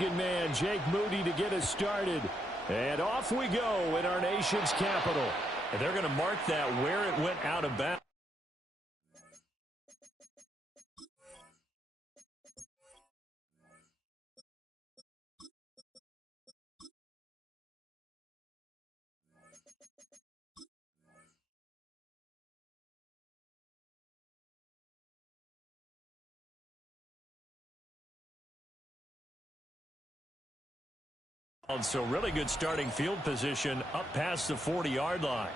Michigan man Jake Moody to get us started. And off we go in our nation's capital. And they're going to mark that where it went out of bounds. So really good starting field position up past the 40-yard line.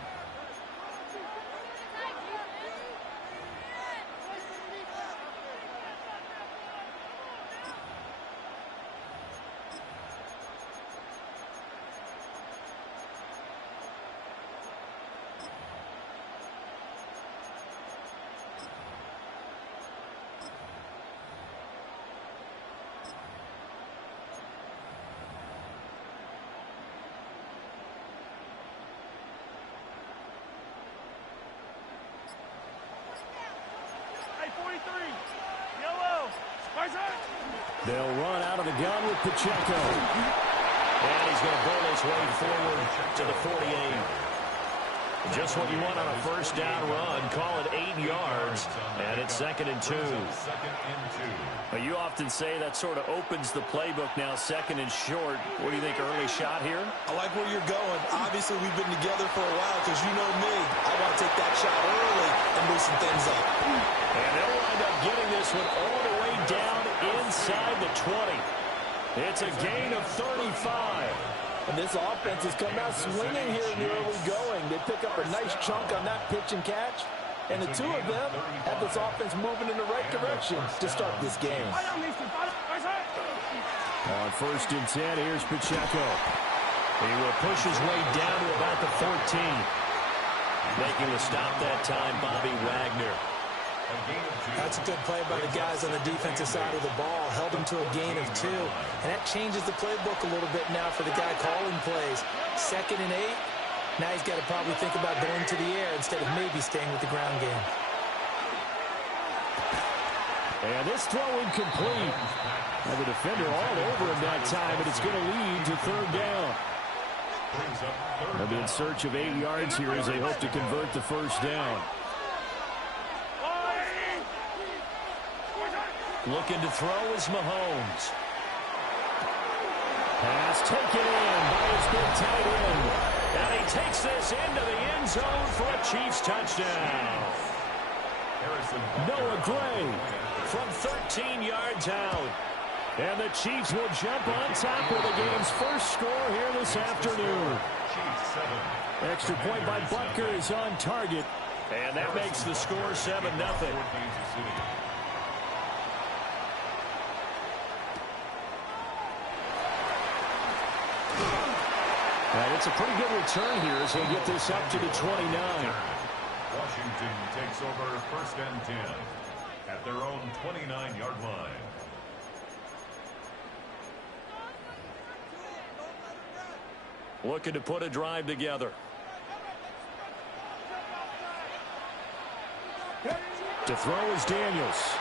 They'll run out of the gun with Pacheco. And he's going to bowl his way forward to the 48. Just what you want on a first down run. Call it 8 yards. And it's 2nd and 2. Well, you often say that sort of opens the playbook now, 2nd and short. What do you think, early shot here? I like where you're going. Obviously, we've been together for a while because you know me. I want to take that shot early and loosen things up. And they'll wind up getting this one all the way down inside the 20. It's a gain of 35. And this offense has come out swinging here in the early going. They pick up a nice chunk on that pitch and catch. And the two of them have this offense moving in the right direction to start this game. On 1st and 10, here's Pacheco. He will push his way down to about the 14. Making the stop that time, Bobby Wagner. That's a good play by the guys on the defensive side of the ball. Held them to a gain of 2. And that changes the playbook a little bit now for the guy calling plays. 2nd and 8. Now he's got to probably think about going to the air instead of maybe staying with the ground game. And this throw incomplete. And the defender all over him that time, and it's going to lead to 3rd down. They'll be in search of 8 yards here as they hope to convert the first down. Looking to throw is Mahomes. Pass taken in by his big tight end. And he takes this into the end zone for a Chiefs touchdown. Noah Gray from 13 yards out. And the Chiefs will jump on top of the game's first score here this afternoon. Extra point by Butker is on target. And that makes the score 7-0. And it's a pretty good return here as they get this up to the 29. Washington takes over 1st and 10 at their own 29-yard line. Looking to put a drive together. To throw is Daniels.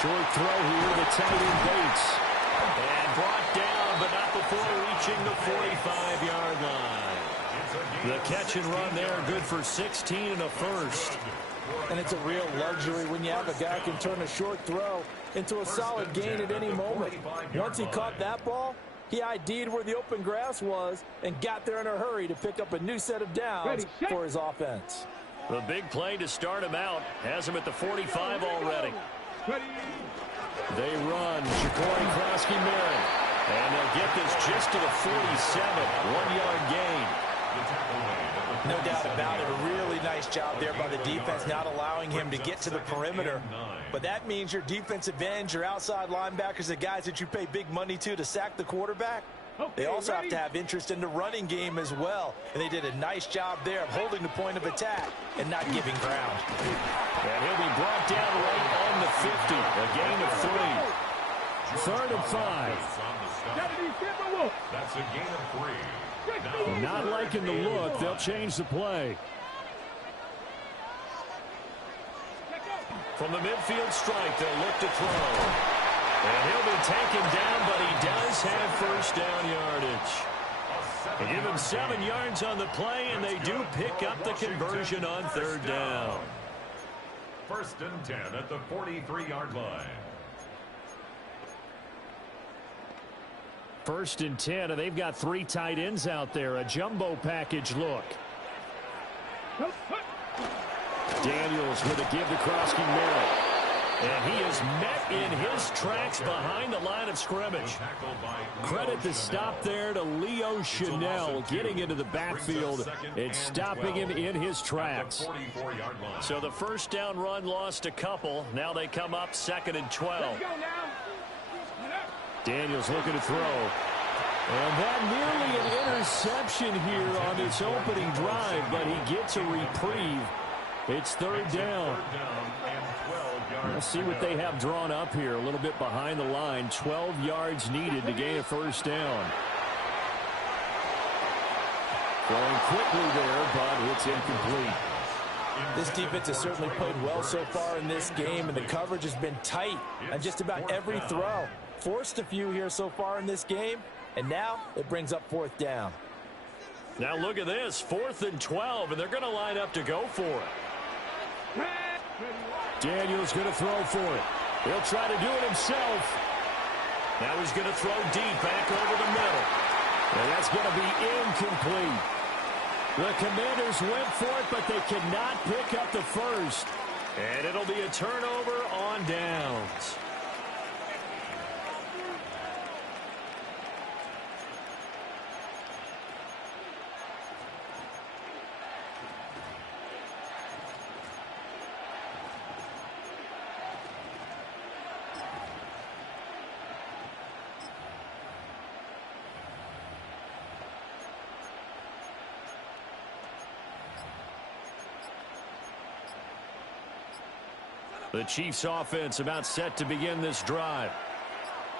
Short throw here to tight end Bates. And brought down, but not before reaching the 45-yard line. The catch and run there, good for 16 and a first. And it's a real luxury when you have a guy who can turn a short throw into a solid gain at any moment. Once he caught that ball, he ID'd where the open grass was and got there in a hurry to pick up a new set of downs for his offense. The big play to start him out has him at the 45 already. They run. Ja'Cory Krosky-Merritt. And they'll get this just to the 47. 1-yard gain. No doubt about it. A really nice job there by the defense, not allowing him to get to the perimeter. But that means your defensive ends, your outside linebackers, the guys that you pay big money to sack the quarterback, they also have to have interest in the running game as well. And they did a nice job there of holding the point of attack and not giving ground. And he'll be brought down right on the 50. A gain of 3. 3rd and 5. That's a gain of 3. Not liking the look. They'll change the play. From the midfield stripe, they'll look to throw. And he'll be taken down, but he Chiefs have first down yardage. They give them 7 yards on the play, and they do pick up the conversion on third down. 1st and 10 at the 43-yard line. 1st and 10, and they've got 3 tight ends out there. A jumbo package look. Daniels with a give to Krosky Merritt. And he is met in his tracks behind the line of scrimmage. Credit the stop there to Leo Chanel getting into the backfield and stopping him in his tracks. So the first down run lost a couple. Now they come up 2nd and 12. Daniels looking to throw. And that nearly an interception here on this opening drive, but he gets a reprieve. It's 3rd down. Let's see what they have drawn up here. A little bit behind the line. 12 yards needed to gain a first down. Throwing quickly there, but it's incomplete. This defense has certainly played well so far in this game, and the coverage has been tight on just about every throw. Forced a few here so far in this game, and now it brings up 4th down. Now look at this, 4th and 12, and they're going to line up to go for it. Daniels going to throw for it. He'll try to do it himself. Now he's going to throw deep back over the middle. And that's going to be incomplete. The Commanders went for it, but they cannot pick up the first. And it'll be a turnover on downs. The Chiefs offense about set to begin this drive.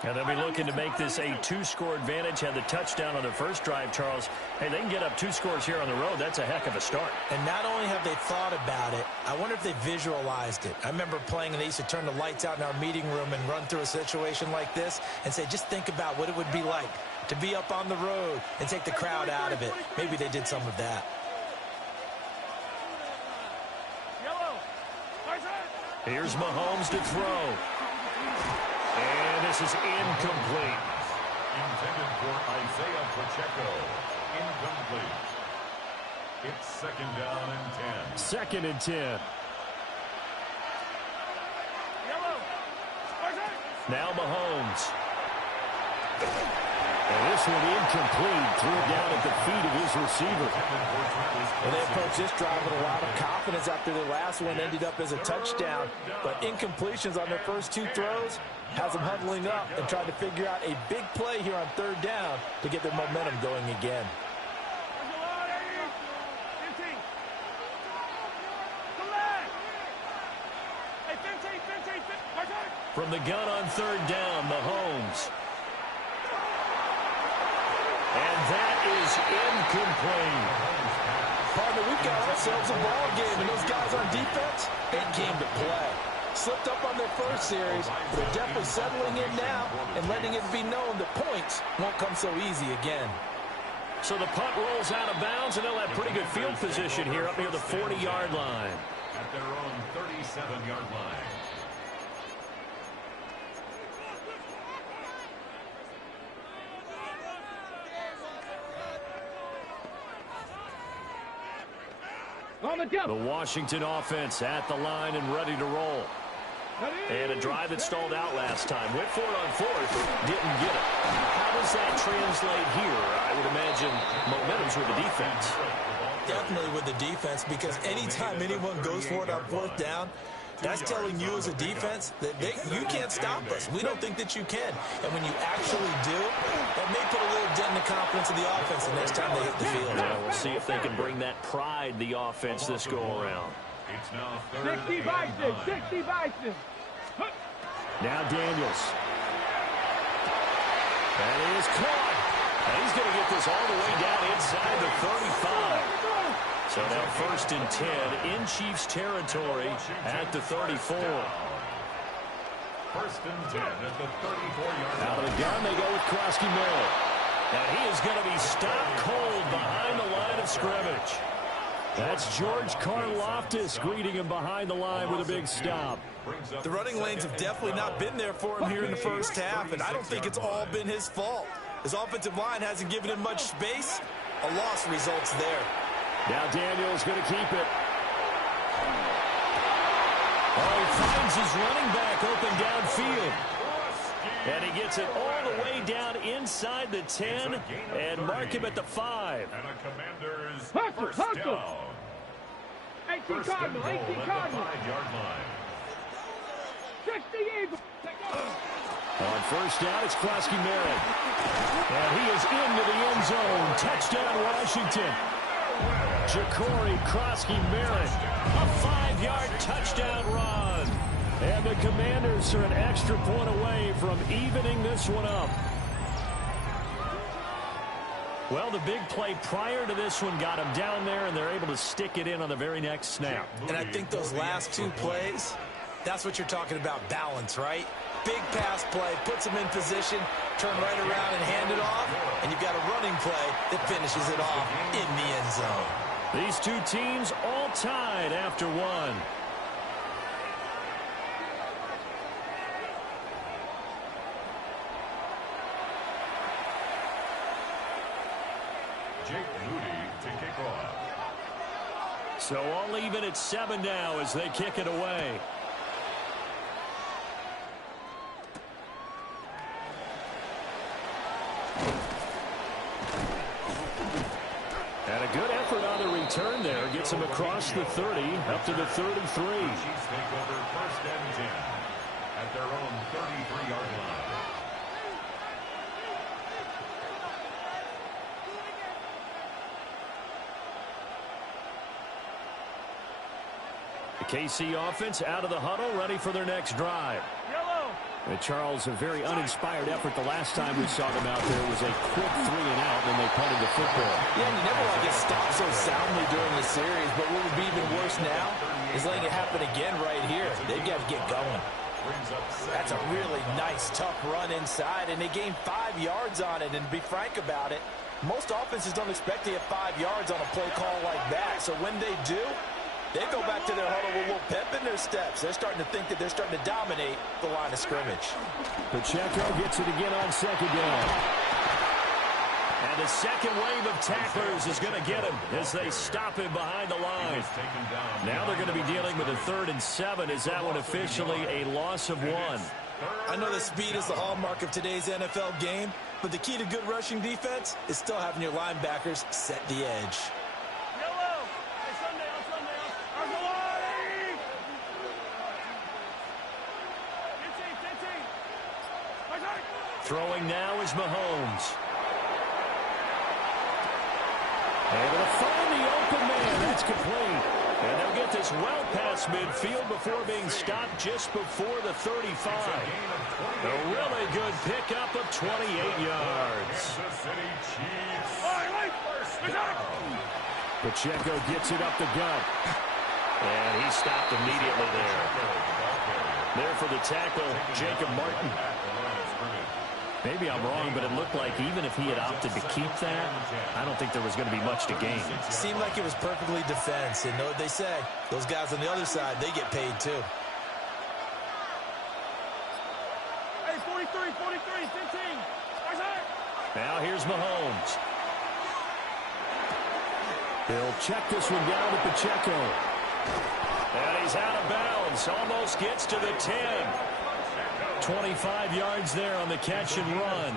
And they'll be looking to make this a 2-score advantage. Had the touchdown on their first drive, Charles. Hey, they can get up 2 scores here on the road. That's a heck of a start. And not only have they thought about it, I wonder if they visualized it. I remember playing, and they used to turn the lights out in our meeting room and run through a situation like this and say, just think about what it would be like to be up on the road and take the crowd out of it. Maybe they did some of that. Here's Mahomes to throw. And this is incomplete. Intended for Isaiah Pacheco. Incomplete. It's 2nd down and 10. 2nd and 10. Now Mahomes. And this one incomplete. Threw it down at the feet of his receiver. Well, they approached this drive with a lot of confidence after the last one ended up as a touchdown. But incompletions on their first 2 throws has them huddling up and trying to figure out a big play here on 3rd down to get their momentum going again. From the gun on 3rd down, Mahomes. And that is incomplete. Partner, we've got ourselves a ball game, and those guys on defense, it came to play. Slipped up on their first series, but they're definitely settling in now and letting it be known that points won't come so easy again. So the punt rolls out of bounds, and they'll have pretty good field position here up near the 40-yard line. At their own 37-yard line. The Washington offense at the line and ready to roll. And a drive that stalled out last time. Went for it on 4th, didn't get it. How does that translate here? I would imagine momentum's with the defense. Definitely with the defense, because anytime anyone goes for it on 4th down, that's telling you as a defense that you can't stop us. We don't think that you can. And when you actually do, that may put a little dent in the confidence of the offense the next time they hit the field. Well, we'll see if they can bring that pride, the offense, this go-around. It's now 3rd 60 Bison, 60 Bison. Now Daniels. And he is caught. And he's going to get this all the way down inside the 35. So now 1st and 10 in Chiefs territory at the 34. First and 10 at the 34-yard line. Out of the gun, they go with Krosky-Merritt. And he is going to be stopped cold behind the line of scrimmage. That's George Karlaftis greeting him behind the line with a big stop. The running lanes have definitely not been there for him here in the first half, and I don't think it's all been his fault. His offensive line hasn't given him much space. A loss results there. Now Daniel's going to keep it. Oh, he finds his running back open downfield. And he gets it all the way down inside the 10 and mark him at the 5. And a Commander's Hustle, first hustle. down. 18 First and Cardinal, goal 18 at the Cardinal. 5-yard line. 60 Eagle. On first down, it's Krosky-Merritt. And he is into the end zone. Touchdown, Washington. Ja'Cory Krosky-Merritt. A 5-yard touchdown run. And the Commanders are an extra point away from evening this one up. Well, the big play prior to this one got him down there, and they're able to stick it in on the very next snap. And I think those last two plays, that's what you're talking about, balance, right? Big pass play, puts him in position, turn right around and hand it off, and you've got a running play that finishes it off in the end zone. These two teams all tied after one. Jake Moody to kick off. So all even at 7 now as they kick it away. And a good effort on the return there. Gets him across the 30, up to the 33. Chiefs take over first and 10 at their own 33-yard line. The KC offense out of the huddle, ready for their next drive. Charles, a very uninspired effort the last time we saw them out there. It was a quick 3 and out, and they punted the football. Yeah, and you never want to get stopped so soundly during the series, but what would be even worse now is letting it happen again right here. They've got to get going. That's a really nice, tough run inside, and they gained 5 yards on it. And to be frank about it, most offenses don't expect to get 5 yards on a play call like that. So when they do, they go back to their huddle with a little pep in their steps. They're starting to think that they're starting to dominate the line of scrimmage. Pacheco gets it again on second down. And the second wave of tacklers is going to get him as they stop him behind the line. Now they're going to be dealing with a 3rd and 7. Is that one officially a loss of 1? I know that speed is the hallmark of today's NFL game, but the key to good rushing defense is still having your linebackers set the edge. Throwing now is Mahomes. Able to find the open man. That's complete. And they'll get this well past midfield before being stopped just before the 35. A really good pickup of 28 yards. Pacheco gets it up the gut. And he stopped immediately there. There for the tackle, Jacob Martin. Maybe I'm wrong, but it looked like even if he had opted to keep that, I don't think there was going to be much to gain. Seemed like it was perfectly defense. And know what they say? Those guys on the other side, they get paid too. Hey, 43, 15. Now here's Mahomes. He'll check this one down to Pacheco. And he's out of bounds. Almost gets to the 10. 25 yards there on the catch and run.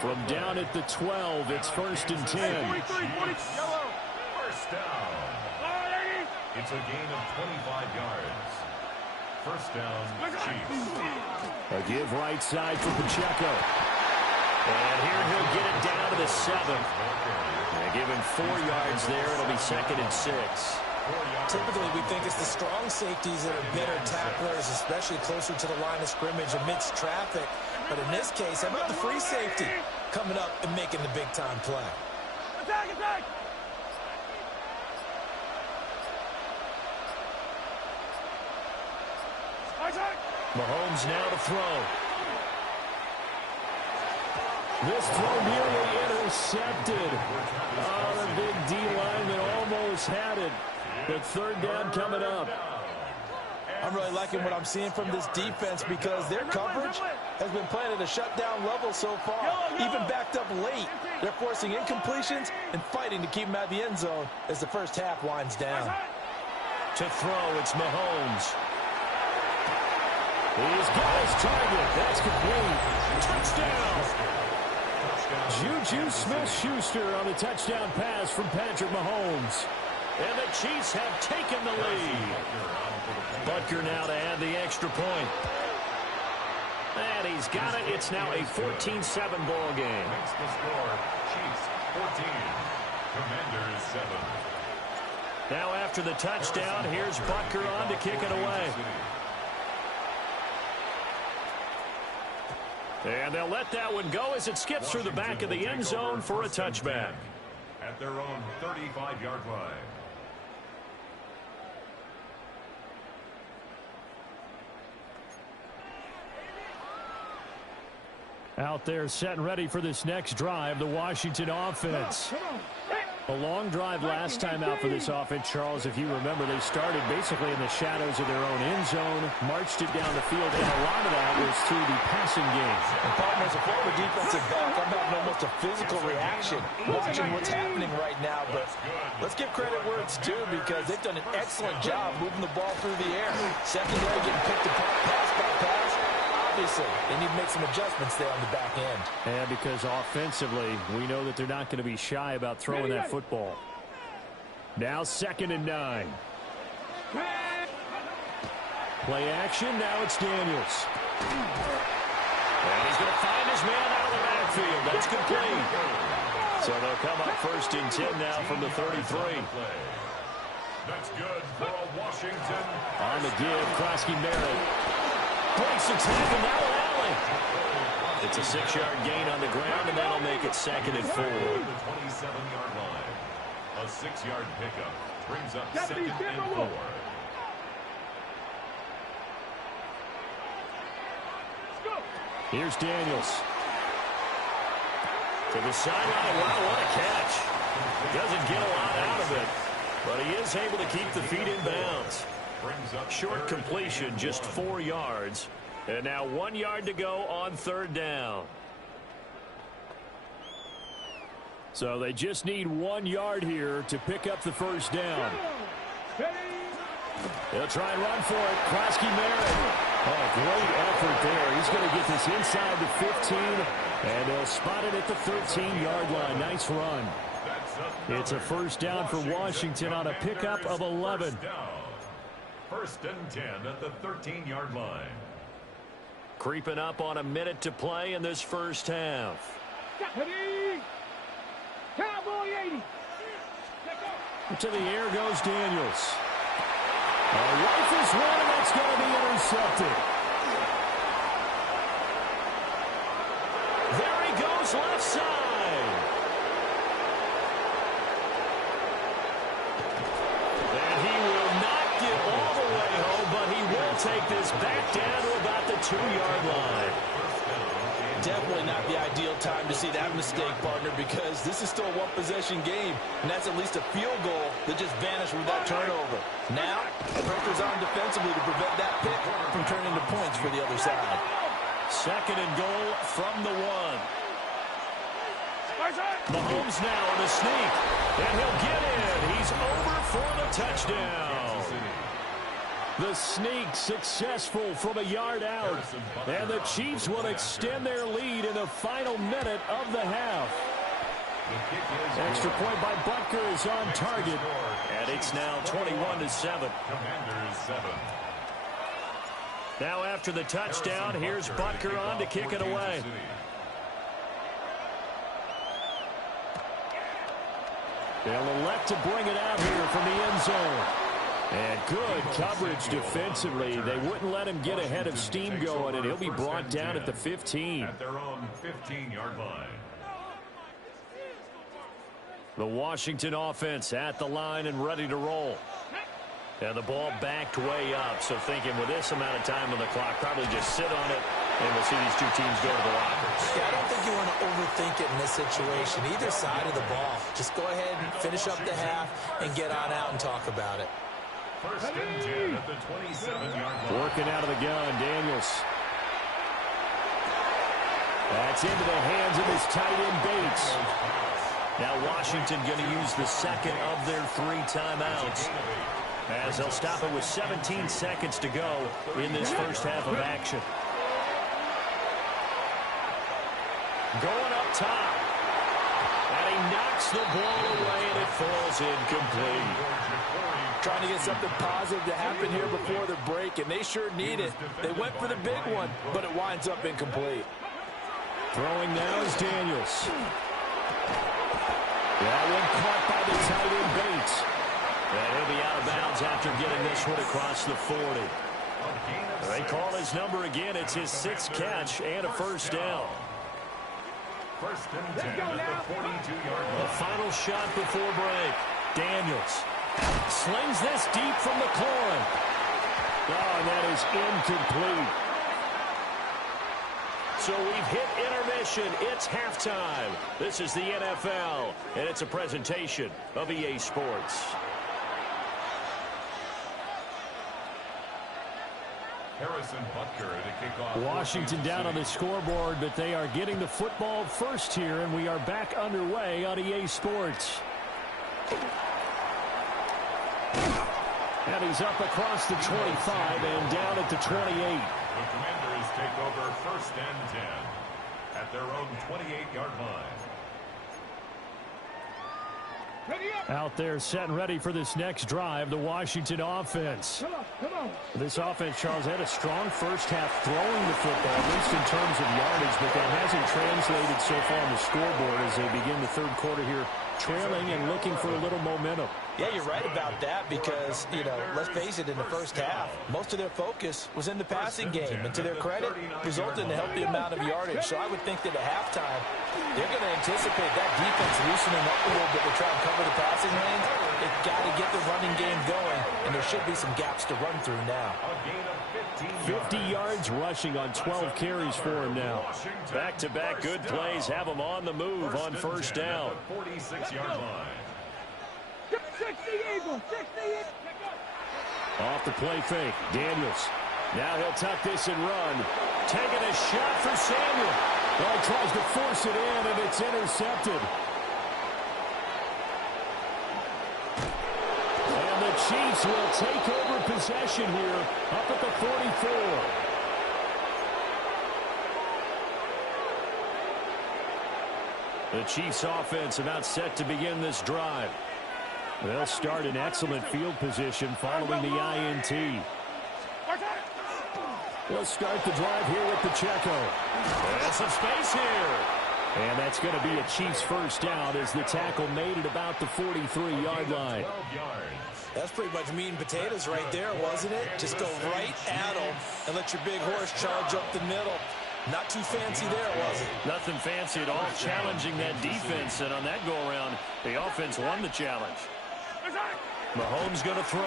From down at the 12, it's 1st and 10. First down. It's a gain of 25 yards. First down, Chiefs. A give right side for Pacheco. And here he'll get it down to the 7. They give him 4 yards there. It'll be 2nd and 6. Typically, we think it's the strong safeties that are better tacklers, especially closer to the line of scrimmage amidst traffic. But in this case, how about the free safety coming up and making the big-time play? Attack! Mahomes now to throw. This throw nearly intercepted. Oh, the big D lineman almost had it. But third down coming up. I'm really liking what I'm seeing from this defense because their coverage has been playing at a shutdown level so far. Even backed up late, they're forcing incompletions and fighting to keep them out of the end zone as the first half winds down. To throw, it's Mahomes. He's got his target. That's complete. Touchdown. Juju Smith-Schuster on the touchdown pass from Patrick Mahomes. And the Chiefs have taken the lead. Butker now to add the extra point. And he's got it. It's now a 14-7 ball game. Makes the score Chiefs 14, Commanders 7. Now after the touchdown, here's Butker on to kick it away. And they'll let that one go as it skips through the back of the end zone for a touchback. At their own 35-yard line. Out there set and ready for this next drive, the Washington offense. A long drive last time out for this offense, Charles. If you remember, they started basically in the shadows of their own end zone, marched it down the field, and a lot of that was through the passing game. And partner, as a former defensive back, I'm having almost a physical reaction watching what's happening right now. But let's give credit where it's due because they've done an excellent job moving the ball through the air. Secondary getting picked apart pass by pass. Obviously, they need to make some adjustments there on the back end. And because offensively, we know that they're not going to be shy about throwing that football. Now 2nd and 9. Play action. Now it's Daniels. And he's going to find his man out of the backfield. That's complete. So they'll come up 1st and 10 now from the 33. That's good for Washington. On the give, Krosky-Merritt. Breaks the tackle, now alley. It's a 6-yard gain on the ground, and that'll make it 2nd and 4. The 27-yard line. A 6-yard pickup brings up 2nd and 4. Here's Daniels. To the sideline. Wow, what a catch. Doesn't get a lot out of it, but he is able to keep the feet in bounds. Short completion, just 4 yards. And now 1 yard to go on 3rd down. So they just need 1 yard here to pick up the first down. They'll try and run for it. Krosky-Merritt. Oh, great effort there. He's going to get this inside the 15, and they'll spot it at the 13-yard line. Nice run. It's a first down for Washington on a pickup of 11. 1st and 10 at the 13-yard line. Creeping up on a minute to play in this first half. Cowboy 80. To the air goes Daniels. Rifles one, and that's going to be intercepted. There he goes, left side. And he will not get all the way home, but he will take this back down to about the 2-yard line. Definitely not the ideal time to see that mistake, partner, because this is still a one-possession game, and that's at least a field goal that just vanished with that turnover. Now, pressure's on defensively to prevent that pick from turning into points for the other side. 2nd and goal from the 1. Mahomes now on a sneak, and he'll get in. He's over for the touchdown. The sneak successful from a yard out. And the Chiefs will extend their lead in the final minute of the half. Extra point by Butker is on target. And it's now 21-7. Commanders 7. Now after the touchdown, here's Butker on to kick it away. They'll elect to bring it out here from the end zone. And good coverage defensively. They wouldn't let him get ahead of steam going, and he'll be brought down at the 15. At their own 15-yard line. The Washington offense at the line and ready to roll. And the ball backed way up, so thinking with this amount of time on the clock, probably just sit on it, and we'll see these two teams go to the lockers. Yeah, I don't think you want to overthink it in this situation, either side of the ball. Just go ahead and finish up the half and get on out and talk about it. First and 10 at the 27-yard line. Working out of the gun, Daniels. That's into the hands of his tight end, Bates. Now Washington going to use the second of their 3 timeouts, as they'll stop it with 17 seconds to go in this first half of action. Going up top. And he knocks the ball away, and it falls incomplete. Trying to get something positive to happen here before the break, and they sure need it. They went for the big one, but it winds up incomplete. Throwing now is Daniels. That one caught by the tight end, Bates. And he'll be out of bounds after getting this one across the 40. They call his number again. It's his 6th catch and a first down. First and 10 at the 42-yard line. The final shot before break. Daniels slings this deep from McLaurin. Oh, and that is incomplete. So we've hit intermission. It's halftime. This is the NFL, and it's a presentation of EA Sports. Harrison Butker to kick off. Washington down on the scoreboard, but they are getting the football first here, and we are back underway on EA Sports. And he's up across the 25 and down at the 28. The Commanders take over first and 10 at their own 28-yard line. Out there set and ready for this next drive, the Washington offense. Come on. This offense, Charles, had a strong first half throwing the football, at least in terms of yardage, but that hasn't translated so far on the scoreboard as they begin the third quarter here, trailing and looking for a little momentum. Yeah, you're right about that because, let's face it, in the first half, most of their focus was in the passing game. And to their credit, resulted in a healthy amount of yardage. So I would think that at halftime, they're going to anticipate that defense loosening up a little bit to try and cover the passing lanes. They've got to get the running game going, and there should be some gaps to run through now. 50 yards rushing on 12 carries for him now. Back-to-back good plays have him on the move on first down. 46-yard line. 60 Eagles, 60 Eagles. Off the play fake, Daniels. Now he'll tuck this and run. Taking a shot for Samuel. Well, he tries to force it in, and it's intercepted. And the Chiefs will take over possession here up at the 44. The Chiefs offense about set to begin this drive. They'll start in excellent field position following the INT. We'll start the drive here with Pacheco. There's some space here. And that's going to be a Chiefs first down as the tackle made it about the 43-yard line. That's pretty much meat and potatoes right there, wasn't it? Just go right at them and let your big horse charge up the middle. Not too fancy there, was it? Nothing fancy at all, challenging that defense. And on that go-around, the offense won the challenge. Mahomes going to throw.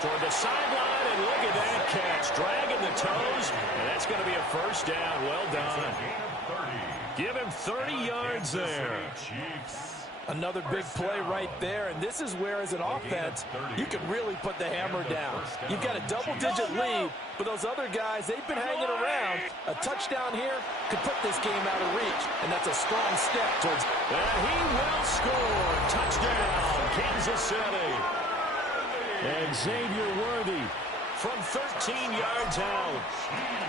Toward the sideline, and look at that catch. Dragging the toes, and that's going to be a first down. Well done. Give him 30 yards there. Another big play right there, and this is where, as an offense, you can really put the hammer down. You've got a double-digit lead, but those other guys, they've been hanging around. A touchdown here could put this game out of reach, and that's a strong step towards... And he will score. Touchdown, Kansas City. And Xavier Worthy from 13 yards out.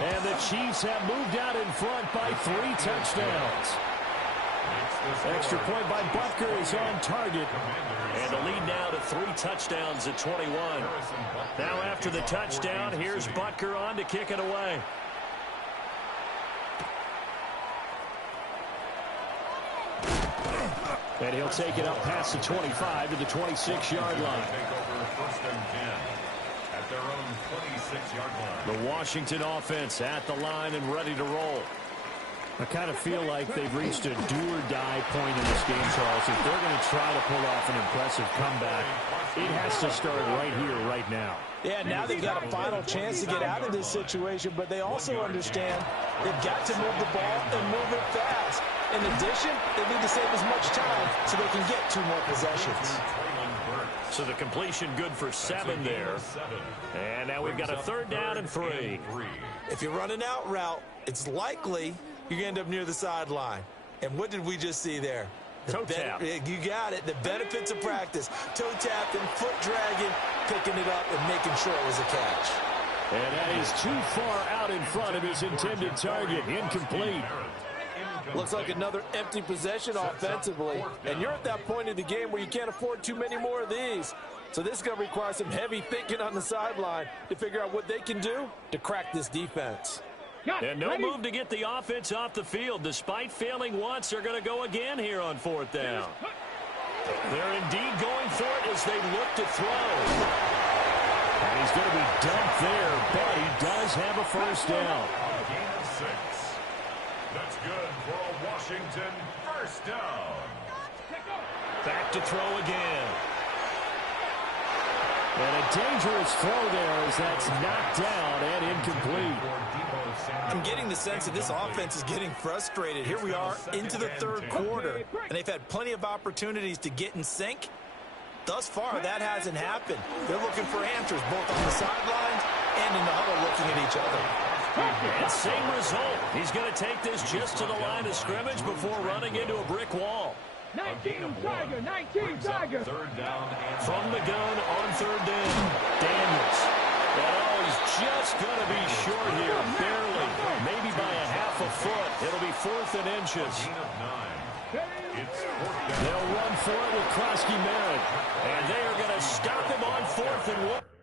And the Chiefs have moved out in front by 3 touchdowns. Extra point by Butker is on target. And the lead now to 3 touchdowns at 21. Now after the touchdown, here's Butker on to kick it away. And he'll take it up past the 25 to the 26-yard line. At their own 26-yard line. The Washington offense at the line and ready to roll. I kind of feel like they've reached a do-or-die point in this game, Charles. If they're going to try to pull off an impressive comeback, it has to start right here, right now. Yeah, now they've got a final chance to get out of this situation, but they also understand they've got to move the ball and move it fast. In addition, they need to save as much time so they can get 2 more possessions. So the completion good for 7 there. And now we've got a 3rd down and 3. If you run an out route, it's likely you're going to end up near the sideline. And what did we just see there? Toe tap. You got it. The benefits of practice. Toe tapping, foot dragging, picking it up, and making sure it was a catch. And that is too far out in front of his intended target. Incomplete. Looks like another empty possession offensively. And you're at that point in the game where you can't afford too many more of these. So this is going to require some heavy thinking on the sideline to figure out what they can do to crack this defense. And no move to get the offense off the field. Despite failing once, they're going to go again here on 4th down. They're indeed going for it as they look to throw. And he's going to be dumped there, but he does have a 1st down. Gain of 6. That's good for a Washington 1st down. Back to throw again. And a dangerous throw there as that's knocked down and incomplete. I'm getting the sense that this offense is getting frustrated. Here we are into the 3rd quarter, and they've had plenty of opportunities to get in sync. Thus far, that hasn't happened. They're looking for answers both on the sidelines and in the huddle looking at each other. And same result. He's going to take this just to the line of scrimmage before running into a brick wall. 19 Tiger, 19 Tiger. 3rd down and From the gun on 3rd down, Daniels. And he's just going to be short here, barely. Maybe by a half a foot. It'll be 4th and inches. gain of 9. It's 4th down. They'll run for it with Krosky Merritt. And they are going to stop him on 4th and 1.